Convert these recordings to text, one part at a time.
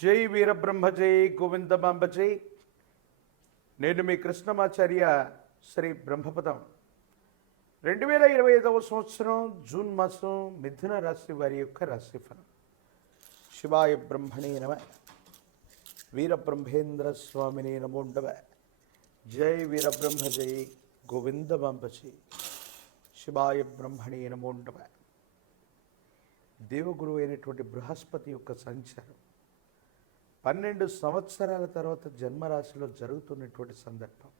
జై వీరబ్రహ్మ జై గోవిందమాంబ జై. నేను మీ కృష్ణమాచార్య శ్రీ బ్రహ్మపదం. రెండు వేల ఇరవై ఐదవ సంవత్సరం జూన్ మాసం మిథున రాశి వారి యొక్క రాశిఫలం. శివాయ బ్రహ్మణే నమ. వీరబ్రహ్మేంద్ర స్వామిని నమోండవ జై వీరబ్రహ్మ జై గోవిందమాంబ జై. శివాయ బ్రహ్మణే నమోండవ దేవగురు అయినటువంటి బృహస్పతి యొక్క సంచారం. పన్నెండు సంవత్సరాల తర్వాత జన్మరాశిలో జరుగుతున్నటువంటి సందర్భం.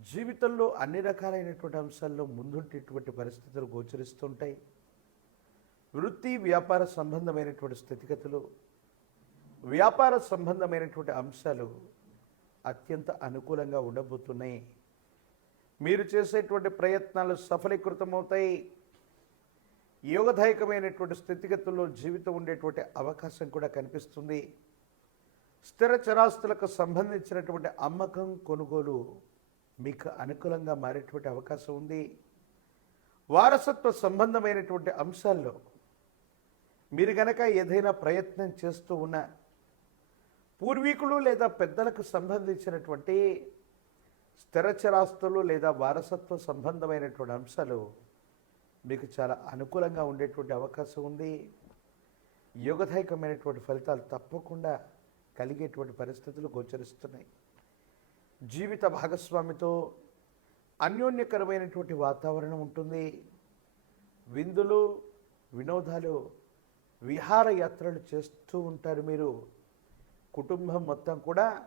జీవితంలో అన్ని రకాలైనటువంటి అంశాల్లో ముందుంటేటువంటి పరిస్థితులు గోచరిస్తుంటాయి. వృత్తి వ్యాపార సంబంధమైనటువంటి స్థితిగతులు వ్యాపార సంబంధమైనటువంటి అంశాలు అత్యంత అనుకూలంగా ఉండబోతున్నాయి. మీరు చేసేటువంటి ప్రయత్నాలు సఫలీకృతమవుతాయి. యోగదాయకమైనటువంటి స్థితిగతుల్లో జీవితం ఉండేటువంటి అవకాశం కూడా కనిపిస్తుంది. స్థిర చరాస్తులకు సంబంధించినటువంటి అమ్మకం కొనుగోలు మీకు అనుకూలంగా మారేటువంటి అవకాశం ఉంది. వారసత్వ సంబంధమైనటువంటి అంశాల్లో మీరు గనక ఏదైనా ప్రయత్నం చేస్తూ ఉన్న పూర్వీకులు లేదా పెద్దలకు సంబంధించినటువంటి స్థిర చరాస్తులు లేదా వారసత్వ సంబంధమైనటువంటి అంశాలు మీకు చాలా అనుకూలంగా ఉండేటువంటి అవకాశం ఉంది. యోగదాయకమైనటువంటి ఫలితాలు తప్పకుండా కలిగేటువంటి పరిస్థితులు గోచరిస్తున్నాయి. జీవిత భాగస్వామితో అన్యోన్యకరమైనటువంటి వాతావరణం ఉంటుంది. విందులు వినోదాలు విహారయాత్రలు చేస్తూ ఉంటారు మీరు. కుటుంబం మొత్తం కూడా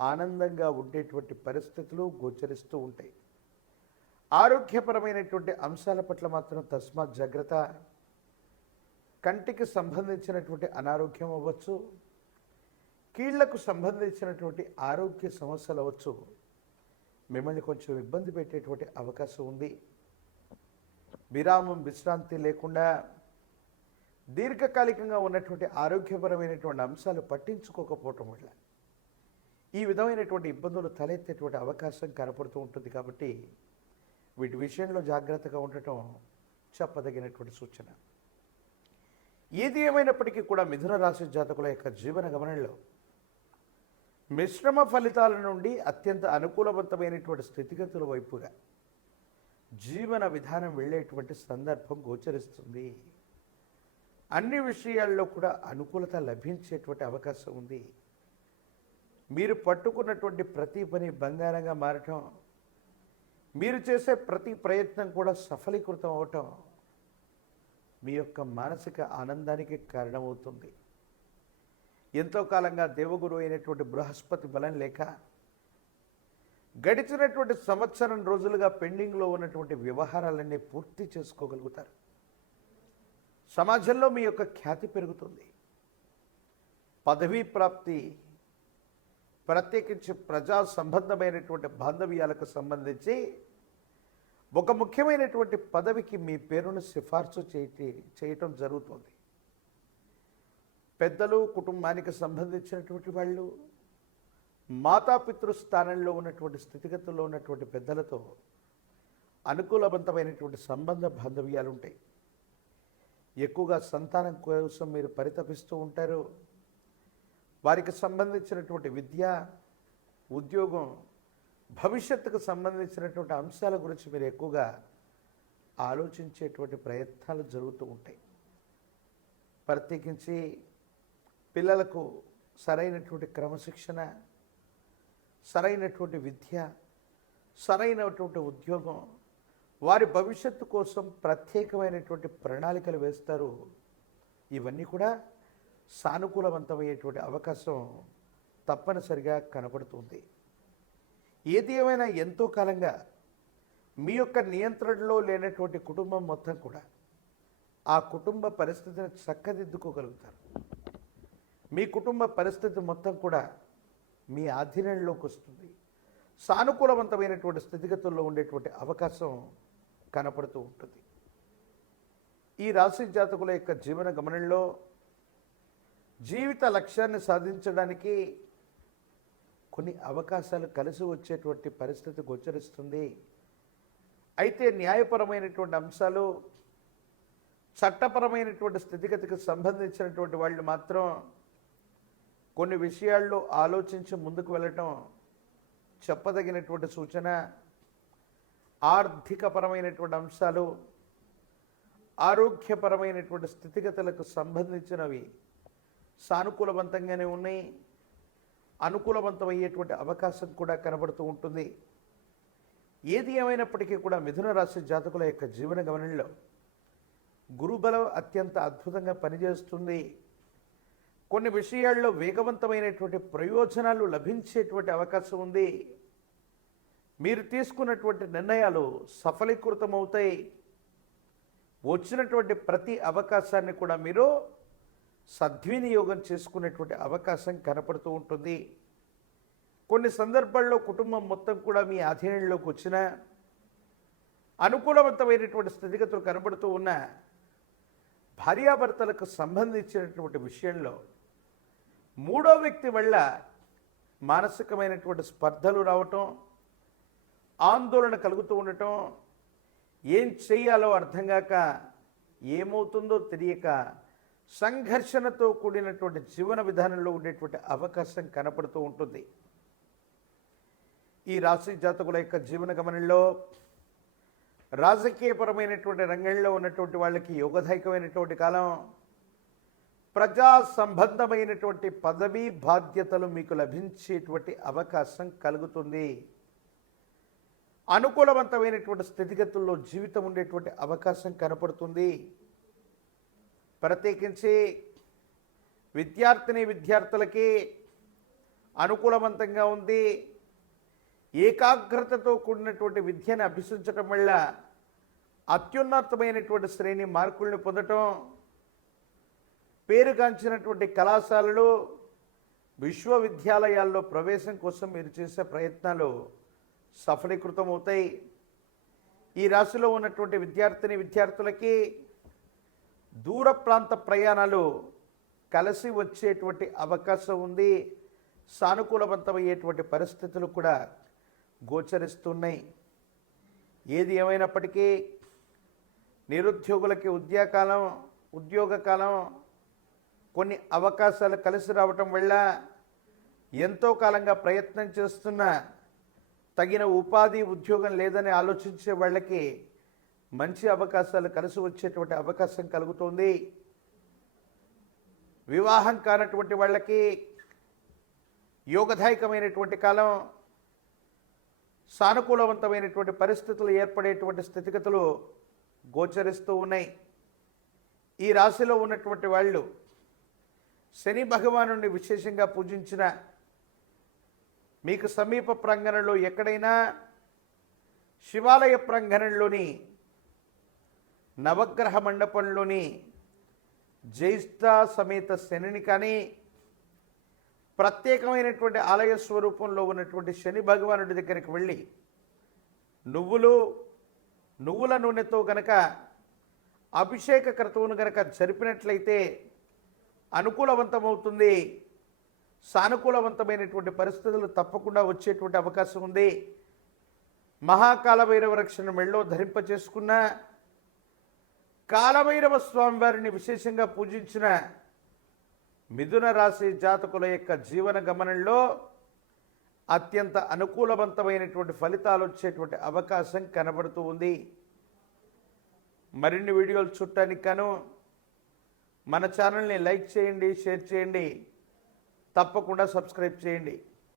ఆనందంగా ఉండేటువంటి పరిస్థితులు గోచరిస్తూ ఉంటాయి. ఆరోగ్యపరమైనటువంటి అంశాల పట్ల మాత్రం తస్మాత్ జాగ్రత్త. కంటికి సంబంధించినటువంటి అనారోగ్యం అవ్వచ్చు. కీళ్ళకు సంబంధించినటువంటి ఆరోగ్య సమస్యలు అవ్వచ్చు. మిమ్మల్ని కొంచెం ఇబ్బంది పెట్టేటువంటి అవకాశం ఉంది. విరామం విశ్రాంతి లేకుండా దీర్ఘకాలికంగా ఉన్నటువంటి ఆరోగ్యపరమైనటువంటి అంశాలు పట్టించుకోకపోవటం వల్ల ఈ విధమైనటువంటి ఇబ్బందులు తలెత్తేటువంటి అవకాశం కనపడుతూ ఉంటుంది కాబట్టి వీటి విషయంలో జాగ్రత్తగా ఉండటం చెప్పదగినటువంటి సూచన. ఏది ఏమైనప్పటికీ కూడా మిథున రాశి జాతకుల యొక్క జీవన గమనంలో మిశ్రమ ఫలితాల నుండి అత్యంత అనుకూలవంతమైనటువంటి స్థితిగతుల వైపుగా జీవన విధానం వెళ్ళేటువంటి సందర్భం గోచరిస్తుంది. అన్ని విషయాల్లో కూడా అనుకూలత లభించేటువంటి అవకాశం ఉంది. మీరు పట్టుకున్నటువంటి ప్రతి పని బంగారంగా మారటం మీరు చేసే ప్రతి ప్రయత్నం కూడా సఫలీకృతం అవటం మీ యొక్క మానసిక ఆనందానికి కారణమవుతుంది. ఎంతో కాలంగా దేవగురు అయినటువంటి బృహస్పతి బలం లేక గడిచినటువంటి సంవత్సరం రోజులుగా పెండింగ్లో ఉన్నటువంటి వ్యవహారాలన్నీ పూర్తి చేసుకోగలుగుతారు. సమాజంలో మీ యొక్క ఖ్యాతి పెరుగుతుంది. పదవీ ప్రాప్తి ప్రత్యేకించి ప్రజా సంబంధమైనటువంటి బాంధవ్యాలకు సంబంధించి ఒక ముఖ్యమైనటువంటి పదవికి మీ పేరును సిఫార్సు చేయ చేయటం జరుగుతుంది. పెద్దలు కుటుంబానికి సంబంధించినటువంటి వాళ్ళు మాతాపితృ స్థానంలో ఉన్నటువంటి స్థితిగతుల్లో ఉన్నటువంటి పెద్దలతో అనుకూలవంతమైనటువంటి సంబంధ బాంధవ్యాలు ఉంటాయి ఎక్కువగా సంతానం కోసం మీరు పరితపిస్తూ ఉంటారు. వారికి సంబంధించినటువంటి విద్య ఉద్యోగం భవిష్యత్తుకు సంబంధించినటువంటి అంశాల గురించి మీరు ఎక్కువగా ఆలోచించేటువంటి ప్రయత్నాలు జరుగుతూ ఉంటాయి. ప్రత్యేకించి పిల్లలకు సరైనటువంటి క్రమశిక్షణ సరైనటువంటి విద్య సరైనటువంటి ఉద్యోగం వారి భవిష్యత్తు కోసం ప్రత్యేకమైనటువంటి ప్రణాళికలు వేస్తారు. ఇవన్నీ కూడా సానుకూలవంతమయ్యేటువంటి అవకాశం తప్పనిసరిగా కనపడుతుంది ఏది ఏమైనా ఎంతో కాలంగా మీ యొక్క నియంత్రణలో లేనటువంటి కుటుంబం మొత్తం కూడా ఆ కుటుంబ పరిస్థితిని చక్కదిద్దుకోగలుగుతారు. మీ కుటుంబ పరిస్థితి మొత్తం కూడా మీ ఆధీనంలోకి వస్తుంది. సానుకూలవంతమైనటువంటి స్థితిగతుల్లో ఉండేటువంటి అవకాశం కనపడుతూ ఉంటుంది. ఈ రాశి జాతకుల యొక్క జీవన గమనంలో జీవిత లక్ష్యాన్ని సాధించడానికి కొన్ని అవకాశాలు కలిసి వచ్చేటువంటి పరిస్థితి గోచరిస్తుంది. అయితే న్యాయపరమైనటువంటి అంశాలు చట్టపరమైనటువంటి స్థితిగతికి సంబంధించినటువంటి వాళ్ళు మాత్రం కొన్ని విషయాల్లో ఆలోచించి ముందుకు వెళ్ళటం చెప్పదగినటువంటి సూచన. ఆర్థికపరమైనటువంటి అంశాలు ఆరోగ్యపరమైనటువంటి స్థితిగతులకు సంబంధించినవి సానుకూలవంతంగానే ఉన్నాయి. అనుకూలవంతమయ్యేటువంటి అవకాశం కూడా కనబడుతూ ఉంటుంది. ఏది ఏమైనప్పటికీ కూడా మిథున రాశి జాతకుల యొక్క జీవన గమనంలో గురుబలం అత్యంత అద్భుతంగా పనిచేస్తుంది. కొన్ని విషయాల్లో వేగవంతమైనటువంటి ప్రయోజనాలు లభించేటువంటి అవకాశం ఉంది. మీరు తీసుకున్నటువంటి నిర్ణయాలు సఫలీకృతమవుతాయి. వచ్చినటువంటి ప్రతి అవకాశాన్ని కూడా మీరు సద్వినియోగం చేసుకునేటువంటి అవకాశం కనపడుతూ ఉంటుంది. కొన్ని సందర్భాల్లో కుటుంబం మొత్తం కూడా మీ అధీనంలోకి వచ్చిన అనుకూలవంతమైనటువంటి స్థితిగతులు కనబడుతూ ఉన్న భార్యాభర్తలకు సంబంధించినటువంటి విషయంలో మూడో వ్యక్తి వల్ల మానసికమైనటువంటి స్పర్ధలు రావటం ఆందోళన కలుగుతూ ఉండటం ఏం చేయాలో అర్థం కాక ఏమవుతుందో తెలియక సంఘర్షణతో కూడినటువంటి జీవన విధానంలో ఉండేటువంటి అవకాశం కనపడుతూ ఉంటుంది. ఈ రాశి జాతకుల యొక్క జీవన గమనంలో రాజకీయపరమైనటువంటి రంగంలో ఉన్నటువంటి వాళ్ళకి యోగదాయకమైనటువంటి కాలం ప్రజా సంబంధమైనటువంటి పదవీ బాధ్యతలు మీకు లభించేటువంటి అవకాశం కలుగుతుంది. అనుకూలవంతమైనటువంటి స్థితిగతుల్లో జీవితం ఉండేటువంటి అవకాశం కనపడుతుంది. ప్రత్యేకించి విద్యార్థిని విద్యార్థులకి అనుకూలవంతంగా ఉంది. ఏకాగ్రతతో కూడినటువంటి విద్యను అభ్యసించడం వల్ల అత్యున్నతమైనటువంటి శ్రేణి మార్కుల్ని పొందటం పేరుగాంచినటువంటి కళాశాలలు విశ్వవిద్యాలయాల్లో ప్రవేశం కోసం మీరు చేసే ప్రయత్నాలు సఫలీకృతమవుతాయి. ఈ రాశిలో ఉన్నటువంటి విద్యార్థిని విద్యార్థులకి దూర ప్రాంత ప్రయాణాలు కలిసి వచ్చేటువంటి అవకాశం ఉంది. సానుకూలవంతమయ్యేటువంటి పరిస్థితులు కూడా గోచరిస్తున్నాయి. ఏది ఏమైనప్పటికీ నిరుద్యోగులకి ఉద్యోగకాలం ఉద్యోగకాలం కొన్ని అవకాశాలు కలిసి రావటం వల్ల ఎంతో కాలంగా ప్రయత్నం చేస్తున్న తగిన ఉపాధి ఉద్యోగం లేదని ఆలోచించే వాళ్ళకి మంచి అవకాశాలు కలిసి వచ్చేటువంటి అవకాశం కలుగుతుంది. వివాహం కానటువంటి వాళ్ళకి యోగదాయకమైనటువంటి కాలం సానుకూలవంతమైనటువంటి పరిస్థితులు ఏర్పడేటువంటి స్థితిగతులు గోచరిస్తూ ఉన్నాయి. ఈ రాశిలో ఉన్నటువంటి వాళ్ళు శని భగవాను విశేషంగా పూజించిన మీకు సమీప ప్రాంగణంలో ఎక్కడైనా శివాలయ ప్రాంగణంలోని నవగ్రహ మండపంలోని జ్యేష్ఠ సమేత శనిని కానీ ప్రత్యేకమైనటువంటి ఆలయ స్వరూపంలో ఉన్నటువంటి శని భగవానుడి దగ్గరికి వెళ్ళి నువ్వులు నువ్వుల నూనెతో గనక అభిషేక క్రతువును గనక జరిపినట్లయితే అనుకూలవంతమవుతుంది. సానుకూలవంతమైనటువంటి పరిస్థితులు తప్పకుండా వచ్చేటువంటి అవకాశం ఉంది. మహాకాల భైరవ రక్షణ మెళ్ళో ధరింపచేసుకున్న కాలభైరవ స్వామివారిని విశేషంగా పూజించిన మిథున రాశి జాతకుల యొక్క జీవన గమనంలో అత్యంత అనుకూలవంతమైనటువంటి ఫలితాలు వచ్చేటువంటి అవకాశం కనబడుతూ ఉంది. మరిన్ని వీడియోలు చూడటానికి గాను మన ఛానల్ని లైక్ చేయండి షేర్ చేయండి. తప్పకుండా సబ్స్క్రైబ్ చేయండి.